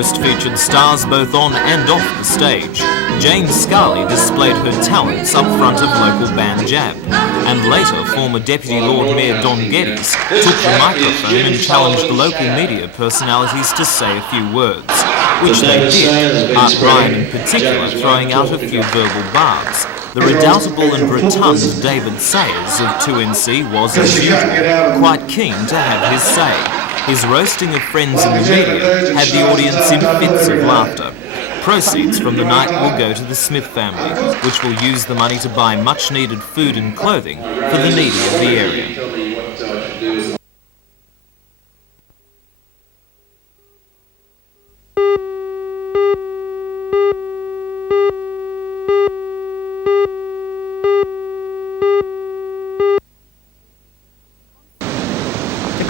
Most featured stars both on and off the stage. Jane Scarley displayed her talents up front of local band Jab, and later former Deputy Lord Mayor Don Geddes took the microphone and challenged local media personalities to say a few words, which they did, Art Ryan in particular throwing out a few verbal barbs. The redoubtable and rotund David Sayers of 2NC was, as usual, quite keen to have his say. His roasting of friends in the media had the audience in fits of laughter. Proceeds from the night will go to the Smith family, which will use the money to buy much-needed food and clothing for the needy of the area.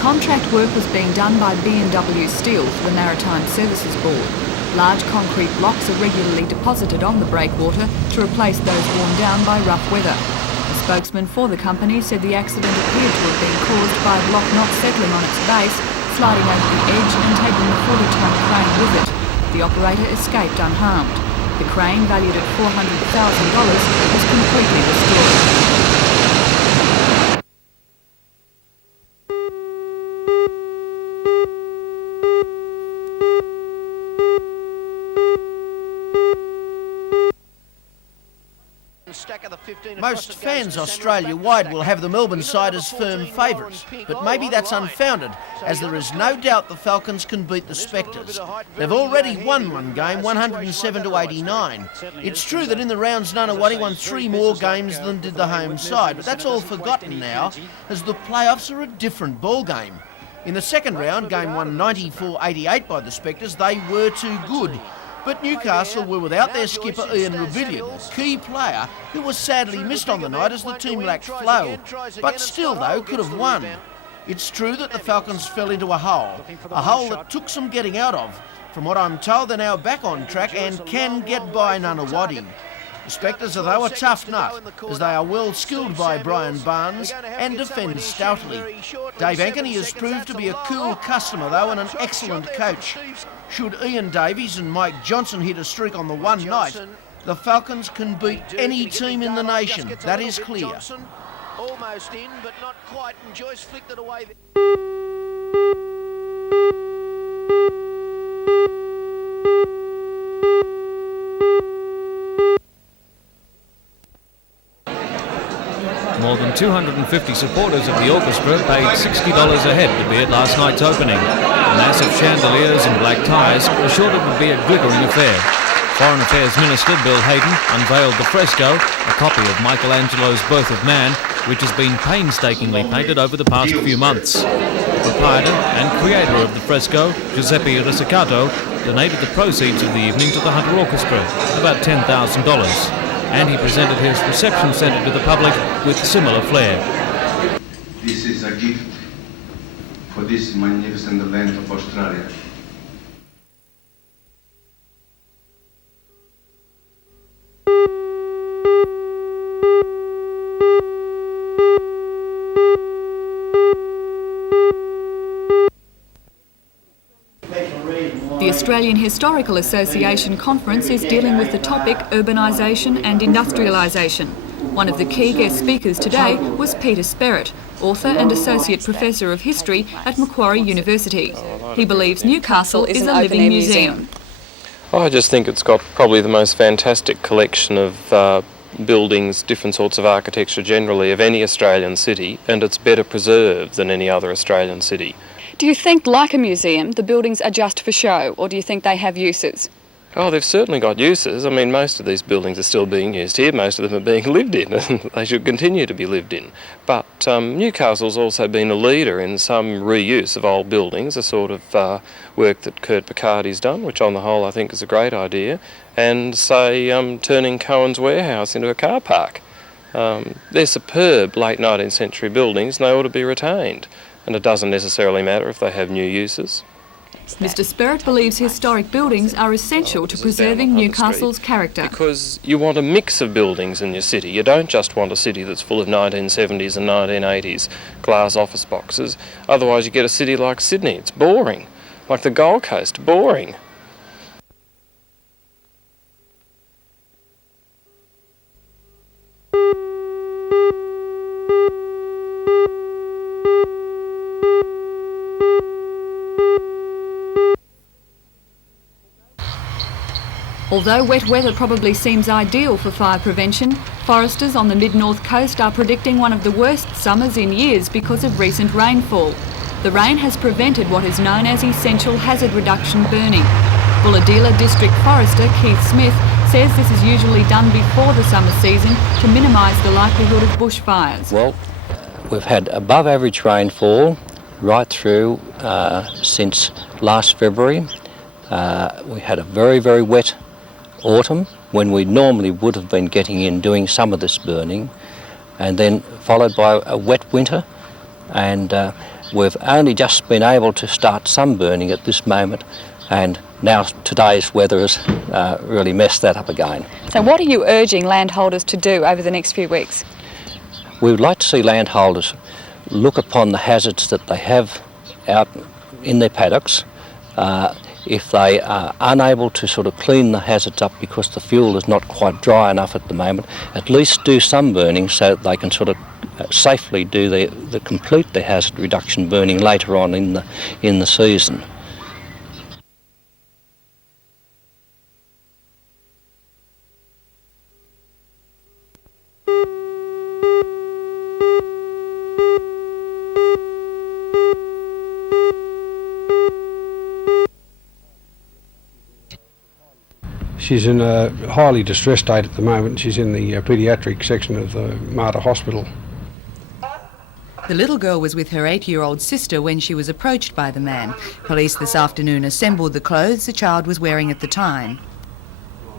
Contract work was being done by B&W Steel for the Maritime Services Board. Large concrete blocks are regularly deposited on the breakwater to replace those worn down by rough weather. A spokesman for the company said the accident appeared to have been caused by a block not settling on its base, sliding over the edge and taking the 40-tonne crane with it. The operator escaped unharmed. The crane, valued at $400,000, was completely restored. Most fans Australia-wide will have the Melbourne side as firm favourites, but maybe that's unfounded, as there is no doubt the Falcons can beat the Spectres. They've already won one game, 107-89. It's true that in the rounds Nunawading won 3 more games than did the home side, but that's all forgotten now, as the playoffs are a different ballgame. In the second round, game won 94-88 by the Spectres, they were too good. But Newcastle were without their skipper Ian Revillion, a key player who was sadly missed on the night as the team lacked flow, but still though could have won. It's true that the Falcons fell into a hole that took some getting out of. From what I'm told, they're now back on track and can get by Nunawading. The Spectres are though a tough nut, as they are well skilled by Brian Barnes and defend stoutly. Dave Ankeny has proved to be a cool customer though and an excellent coach. Should Ian Davies and Mike Johnson hit a streak on the one night, the Falcons can beat any team in the nation, that is clear. Almost in, but not quite, and Joyce flicked it away. More than 250 supporters of the orchestra paid $60 a head to be at last night's opening. Massive chandeliers and black ties assured it would be a glittering affair. Foreign Affairs Minister Bill Hayden unveiled the fresco, a copy of Michelangelo's Birth of Man, which has been painstakingly painted over the past few months. The proprietor and creator of the fresco, Giuseppe Risicato, donated the proceeds of the evening to the Hunter Orchestra, about $10,000. And he presented his reception centre to the public with similar flair. This is a gift for this magnificent land of Australia. The Australian Historical Association Conference is dealing with the topic urbanisation and industrialisation. One of the key guest speakers today was Peter Sperrett, author and Associate Professor of History at Macquarie University. He believes Newcastle is a living museum. I just think it's got probably the most fantastic collection of buildings, different sorts of architecture generally, of any Australian city, and it's better preserved than any other Australian city. Do you think, like a museum, the buildings are just for show, or do you think they have uses? Oh, they've certainly got uses. I mean, most of these buildings are still being used here. Most of them are being lived in, and they should continue to be lived in. But Newcastle's also been a leader in some reuse of old buildings, a sort of work that Kurt Picardi's done, which on the whole I think is a great idea, and, say, turning Cohen's Warehouse into a car park. They're superb late 19th century buildings, and they ought to be retained. And it doesn't necessarily matter if they have new uses. Mr Sperrett believes historic buildings are essential to preserving Newcastle's character. Because you want a mix of buildings in your city. You don't just want a city that's full of 1970s and 1980s glass office boxes. Otherwise you get a city like Sydney. It's boring. Like the Gold Coast, boring. Although wet weather probably seems ideal for fire prevention, foresters on the mid-north coast are predicting one of the worst summers in years because of recent rainfall. The rain has prevented what is known as essential hazard reduction burning. Bulahdelah District Forester Keith Smith says this is usually done before the summer season to minimise the likelihood of bushfires. Well, we've had above average rainfall right through since last February. We had a very, very wet autumn when we normally would have been getting in doing some of this burning, and then followed by a wet winter, and we've only just been able to start some burning at this moment, and now today's weather has really messed that up again. So what are you urging landholders to do over the next few weeks? We would like to see landholders look upon the hazards that they have out in their paddocks. If they are unable to sort of clean the hazards up because the fuel is not quite dry enough at the moment, at least do some burning so that they can sort of safely do complete their hazard reduction burning later on in the season. She's in a highly distressed state at the moment. She's in the paediatric section of the Mater Hospital. The little girl was with her 8-year-old sister when she was approached by the man. Police this afternoon assembled the clothes the child was wearing at the time.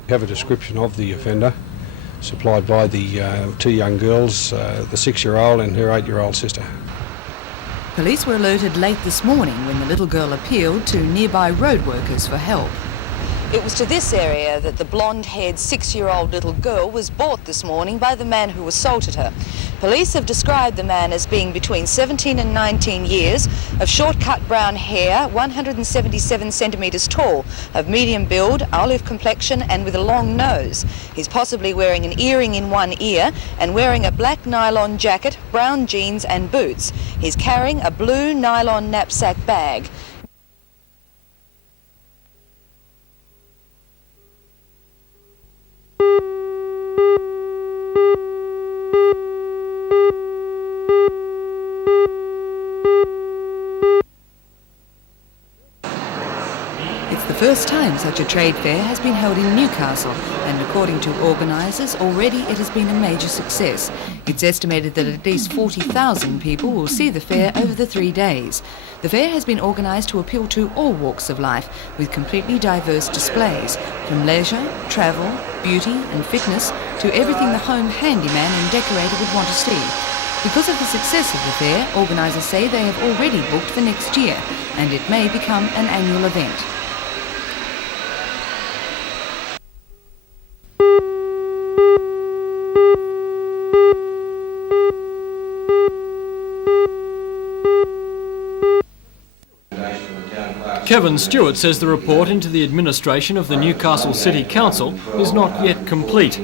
We have a description of the offender supplied by the two young girls, the 6-year-old and her 8-year-old sister. Police were alerted late this morning when the little girl appealed to nearby road workers for help. It was to this area that the blonde-haired 6-year-old little girl was brought this morning by the man who assaulted her. Police have described the man as being between 17 and 19 years, of short-cut brown hair, 177 centimetres tall, of medium build, olive complexion and with a long nose. He's possibly wearing an earring in one ear and wearing a black nylon jacket, brown jeans and boots. He's carrying a blue nylon knapsack bag. The first time such a trade fair has been held in Newcastle, and according to organisers, already it has been a major success. It's estimated that at least 40,000 people will see the fair over the 3 days. The fair has been organised to appeal to all walks of life, with completely diverse displays, from leisure, travel, beauty and fitness to everything the home handyman and decorator would want to see. Because of the success of the fair, organisers say they have already booked for next year, and it may become an annual event. Kevin Stewart says the report into the administration of the Newcastle City Council is not yet complete.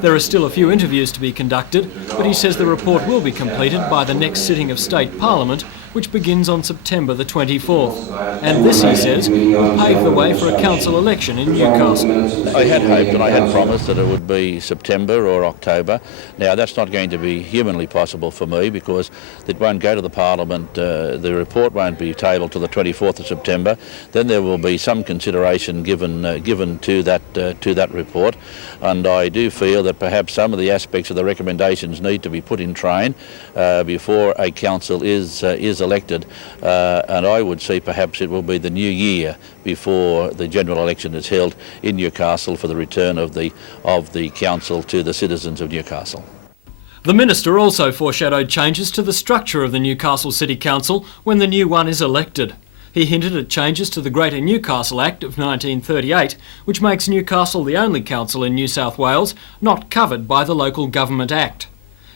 There are still a few interviews to be conducted, but he says the report will be completed by the next sitting of State Parliament, which begins on September the 24th. And this, he says, will pave the way for a council election in Newcastle. I had hoped and I had promised that it would be September or October. Now, that's not going to be humanly possible for me because it won't go to the Parliament. The report won't be tabled till the 24th of September. Then there will be some consideration given to that report. And I do feel that perhaps some of the aspects of the recommendations need to be put in train before a council is elected, and I would see perhaps it will be the new year before the general election is held in Newcastle for the return of the council to the citizens of Newcastle. The Minister also foreshadowed changes to the structure of the Newcastle City Council when the new one is elected. He hinted at changes to the Greater Newcastle Act of 1938, which makes Newcastle the only council in New South Wales not covered by the Local Government Act.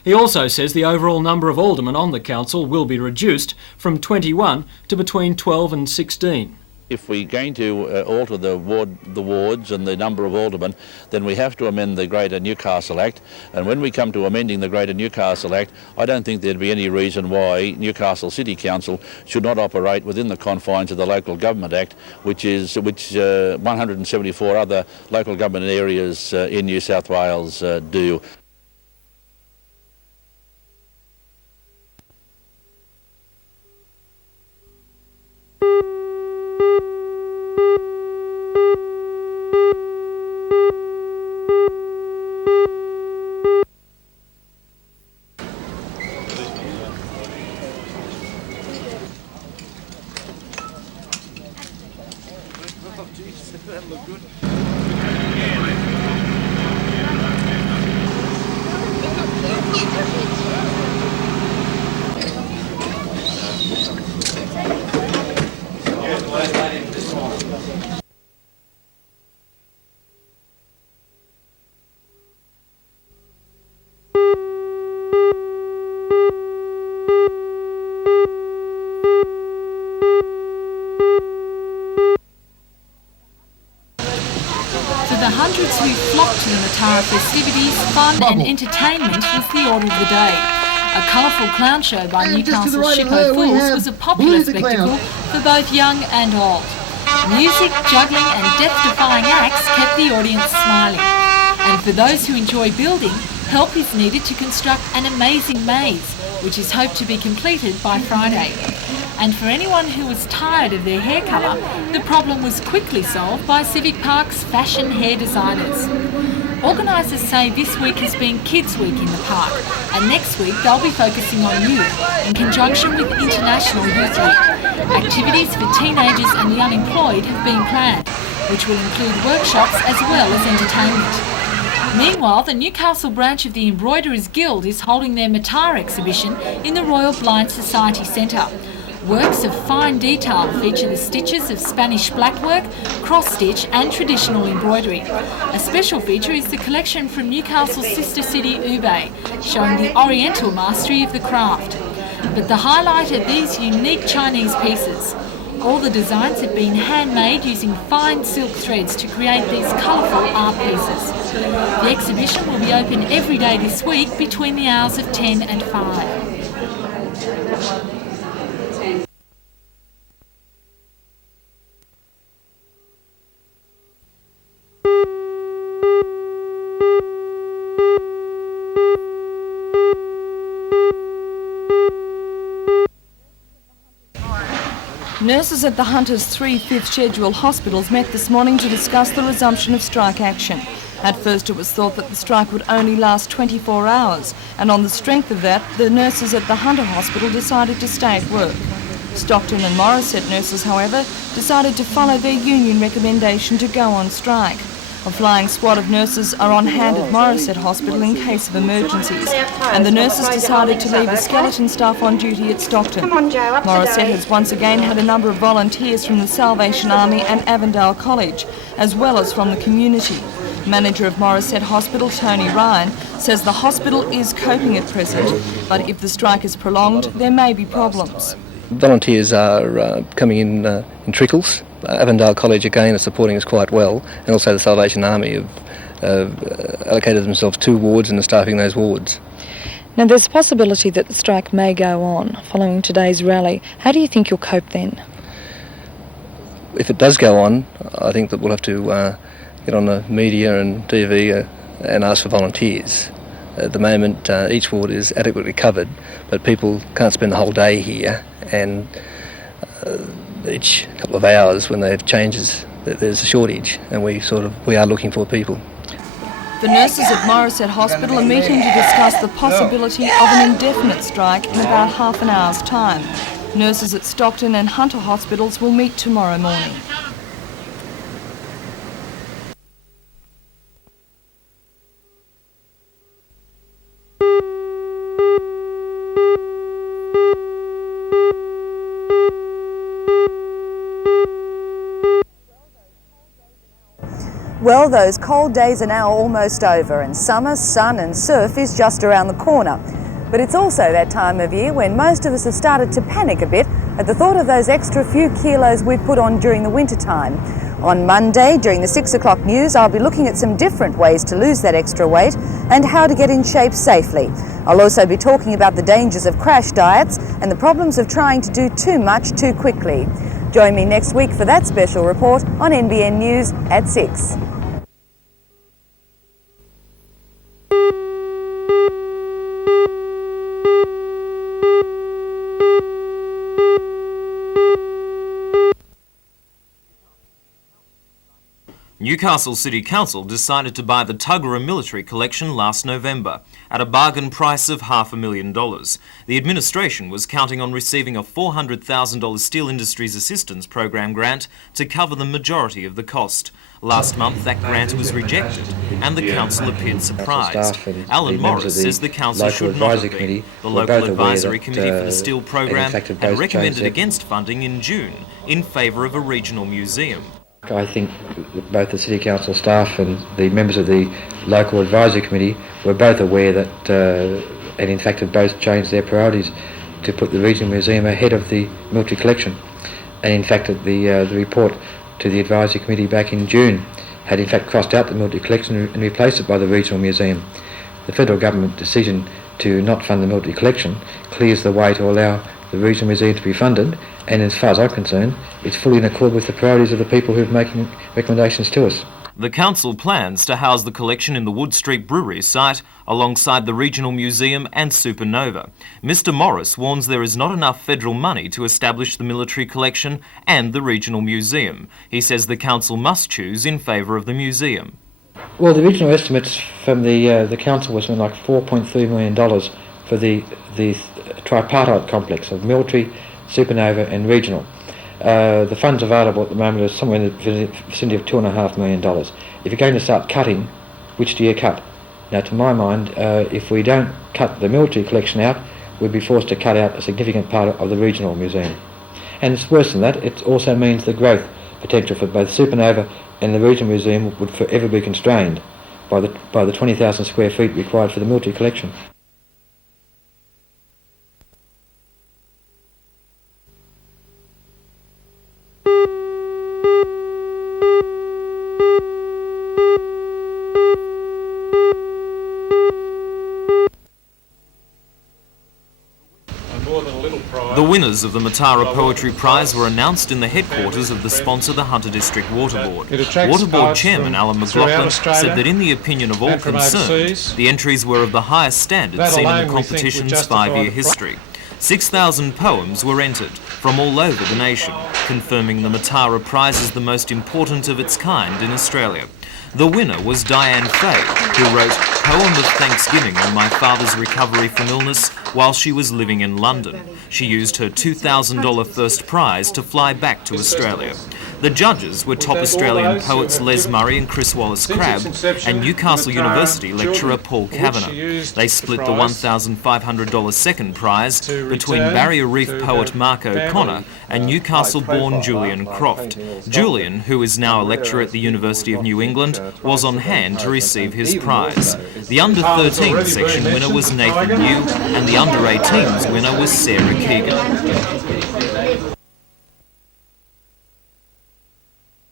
He also says the overall number of aldermen on the council will be reduced from 21 to between 12 and 16. If we're going to alter the wards and the number of aldermen, then we have to amend the Greater Newcastle Act. And when we come to amending the Greater Newcastle Act, I don't think there'd be any reason why Newcastle City Council should not operate within the confines of the Local Government Act, which 174 other local government areas in New South Wales do. For the hundreds who flocked to the Matara festivities, fun and entertainment was the order of the day. A colourful clown show by Newcastle's Shippo Fools was a popular spectacle for both young and old. Music, juggling and death-defying acts kept the audience smiling. And for those who enjoy building, help is needed to construct an amazing maze, which is hoped to be completed by Friday. And for anyone who was tired of their hair colour, the problem was quickly solved by Civic Park's fashion hair designers. Organisers say this week has been Kids Week in the park, and next week they'll be focusing on youth in conjunction with International Youth Week. Activities for teenagers and the unemployed have been planned, which will include workshops as well as entertainment. Meanwhile, the Newcastle branch of the Embroiderers Guild is holding their Matara exhibition in the Royal Blind Society Centre. Works of fine detail feature the stitches of Spanish blackwork, cross-stitch and traditional embroidery. A special feature is the collection from Newcastle's sister city Ubay, showing the oriental mastery of the craft. But the highlight are these unique Chinese pieces. All the designs have been handmade using fine silk threads to create these colourful art pieces. The exhibition will be open every day this week between the hours of 10 and 5. Nurses at the Hunter's 3 fifth schedule hospitals met this morning to discuss the resumption of strike action. At first it was thought that the strike would only last 24 hours, and on the strength of that, the nurses at the Hunter Hospital decided to stay at work. Stockton and Morisset nurses, however, decided to follow their union recommendation to go on strike. A flying squad of nurses are on hand at Morisset Hospital in case of emergencies, and the nurses decided to leave the skeleton staff on duty at Stockton. Morisset has once again had a number of volunteers from the Salvation Army and Avondale College, as well as from the community. Manager of Morisset Hospital, Tony Ryan, says the hospital is coping at present, but if the strike is prolonged, there may be problems. Volunteers are coming in trickles. Avondale College again are supporting us quite well, and also the Salvation Army have allocated themselves 2 wards and are staffing those wards. Now there's a possibility that the strike may go on following today's rally. How do you think you'll cope then? If it does go on, I think that we'll have to get on the media and TV and ask for volunteers. At the moment each ward is adequately covered, but people can't spend the whole day here, and each couple of hours when they have changes there's a shortage, and we are looking for people. The nurses at Morisset Hospital are meeting to discuss the possibility of an indefinite strike in about half an hour's time. Nurses at Stockton and Hunter hospitals will meet tomorrow morning. Well, those cold days are now almost over, and summer, sun and surf is just around the corner. But it's also that time of year when most of us have started to panic a bit at the thought of those extra few kilos we put on during the winter time. On Monday, during the 6 o'clock news, I'll be looking at some different ways to lose that extra weight and how to get in shape safely. I'll also be talking about the dangers of crash diets and the problems of trying to do too much too quickly. Join me next week for that special report on NBN News at 6. Newcastle City Council decided to buy the Tuggerah military collection last November at a bargain price of $500,000. The administration was counting on receiving a $400,000 Steel Industries Assistance Program grant to cover the majority of the cost. Last month that grant was rejected and the council appeared surprised. Alan Morris says the council should not have been. The local advisory committee for the steel program had recommended against funding in June in favour of a regional museum. I think both the City Council staff and the members of the local advisory committee were both aware that, and in fact had both changed their priorities to put the regional museum ahead of the military collection. And in fact the report to the advisory committee back in June had in fact crossed out the military collection and replaced it by the regional museum. The federal government decision to not fund the military collection clears the way to allow the regional museum to be funded, and as far as I'm concerned, it's fully in accord with the priorities of the people who are making recommendations to us. The council plans to house the collection in the Wood Street Brewery site alongside the Regional Museum and Supernova. Mr Morris warns there is not enough federal money to establish the military collection and the Regional Museum. He says the council must choose in favour of the museum. Well, the original estimates from the council was something like $4.3 million for the tripartite complex of military, Supernova and regional. The funds available at the moment are somewhere in the vicinity of $2.5 million. If you're going to start cutting, which do you cut? Now, to my mind, if we don't cut the military collection out, we'd be forced to cut out a significant part of the regional museum. And it's worse than that, it also means the growth potential for both Supernova and the regional museum would forever be constrained by the 20,000 square feet required for the military collection. The winners of the Matara Poetry Prize were announced in the headquarters of the sponsor, the Hunter District Water Board. Water Board Chairman Alan McLaughlin said that in the opinion of all concerned, the entries were of the highest standard seen in the competition's 5-year history. 6,000 poems were entered from all over the nation, confirming the Matara Prize is the most important of its kind in Australia. The winner was Diane Fay, who wrote Poem of Thanksgiving on my father's recovery from illness while she was living in London. She used her $2,000 first prize to fly back to Australia. The judges were top Australian poets Les Murray and Chris Wallace-Crabb and Newcastle University lecturer Paul Kavanagh. They split the $1,500 second prize between Barrier Reef poet Mark O'Connor and Newcastle-born Julian Croft. Julian, who is now a lecturer at the University of New England, was on hand to receive his prize. The under-13 section winner was Nathan New and the under-18s winner was Sarah Keegan.